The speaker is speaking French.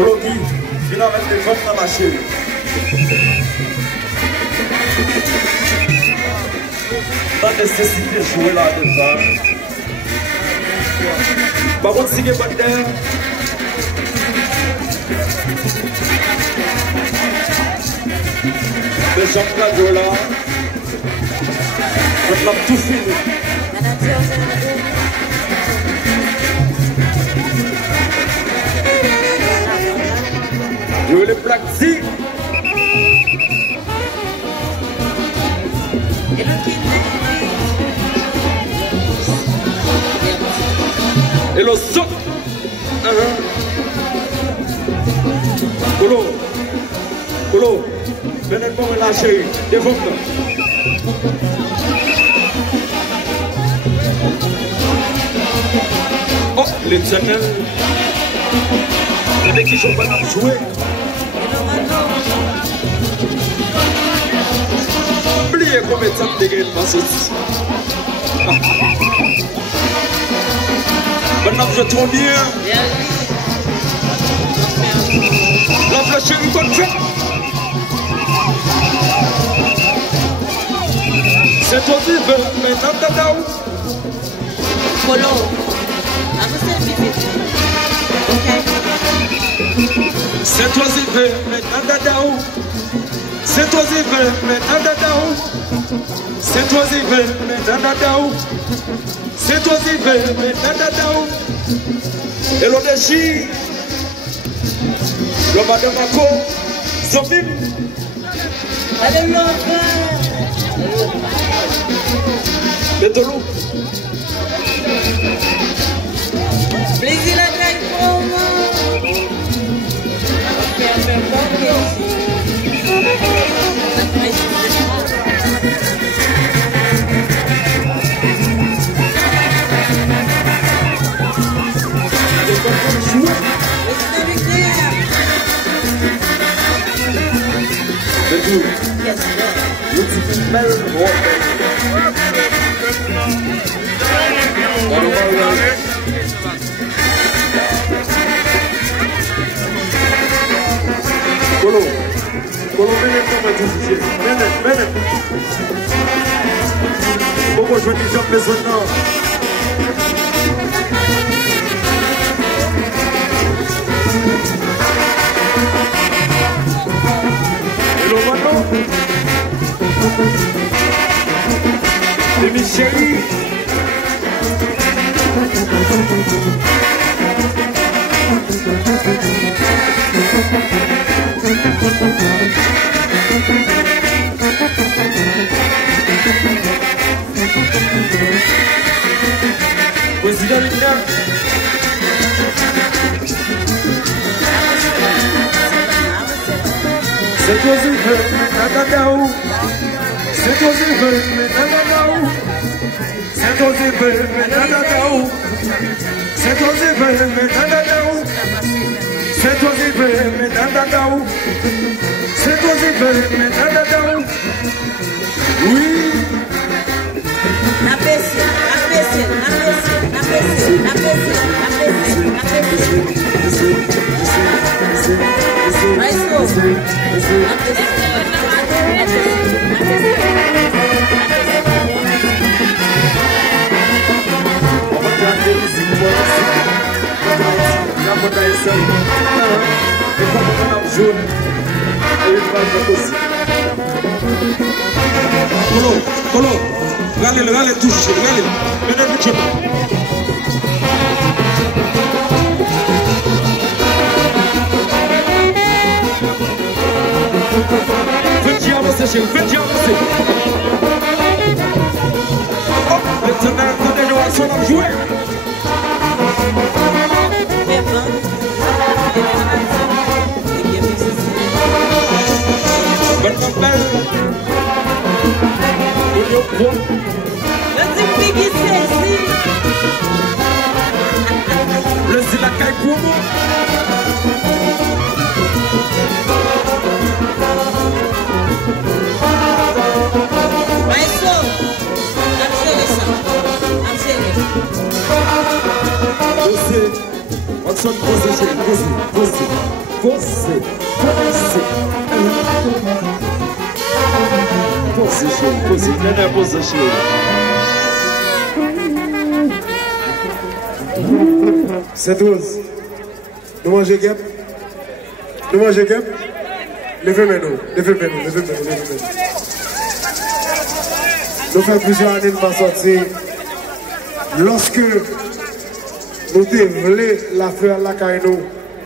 Colombie, viens avec les femmes dans la chérie. Pas nécessité de jouer là dedans. Par contre, si vous avez des champions de là, on a tout fini. Je les plaques ici. Et le saut. Colo. Colo. Venez pour me lâcher. Défends-toi. Oh, l'Éternel. Il y a qui sont pas là jouer. Oubliez combien de temps de gueule passe ici. Maintenant je tourne bien. La flèche est bonne fait. C'est toi qui veux, mais non, non, non. Polo, I'm a visit. Okay. C'est toi qui veux, mais non, non, non. C'est toi qui veux, mais non, non, non. C'est toi qui veux, mais non, non, non. C'est toi qui veux, mais non, non, non. Et l'on déchire. Le madame Mako, Zobim. Allez, l'enfant. Le Tolou. Plaisir la caille pour moi. Ok, on fait Colo, venez comme tout ici. Venez. Pourquoi je dis jamais maintenant? Hello, maintenant. Et mes chéris. Président Lina. C'est toi qui veux, mais nananaou. C'est toi qui veux, mais nananaou. C'est toi qui veux, mais nananaou. C'est toi qui veux, mais nananaou. C'est toi qui veux, mais nananaou. C'est toi qui veux, mais nananaou. Oui. Na PC. Mais Colo, regale, touche, regale. Venez, touche. Faites-y avancer, chérie, faites-y avancer. Maintenant, donnez-nous à son homme jouer. Bonne belle. Le c'est la caille pour moi. I'm serious. Je sais. On sonne posé, c'est 12. Nous mangez guêpe. Levez-moi. Nous faisons plusieurs années de ma sortie. Lorsque nous devons la faire la caille nous.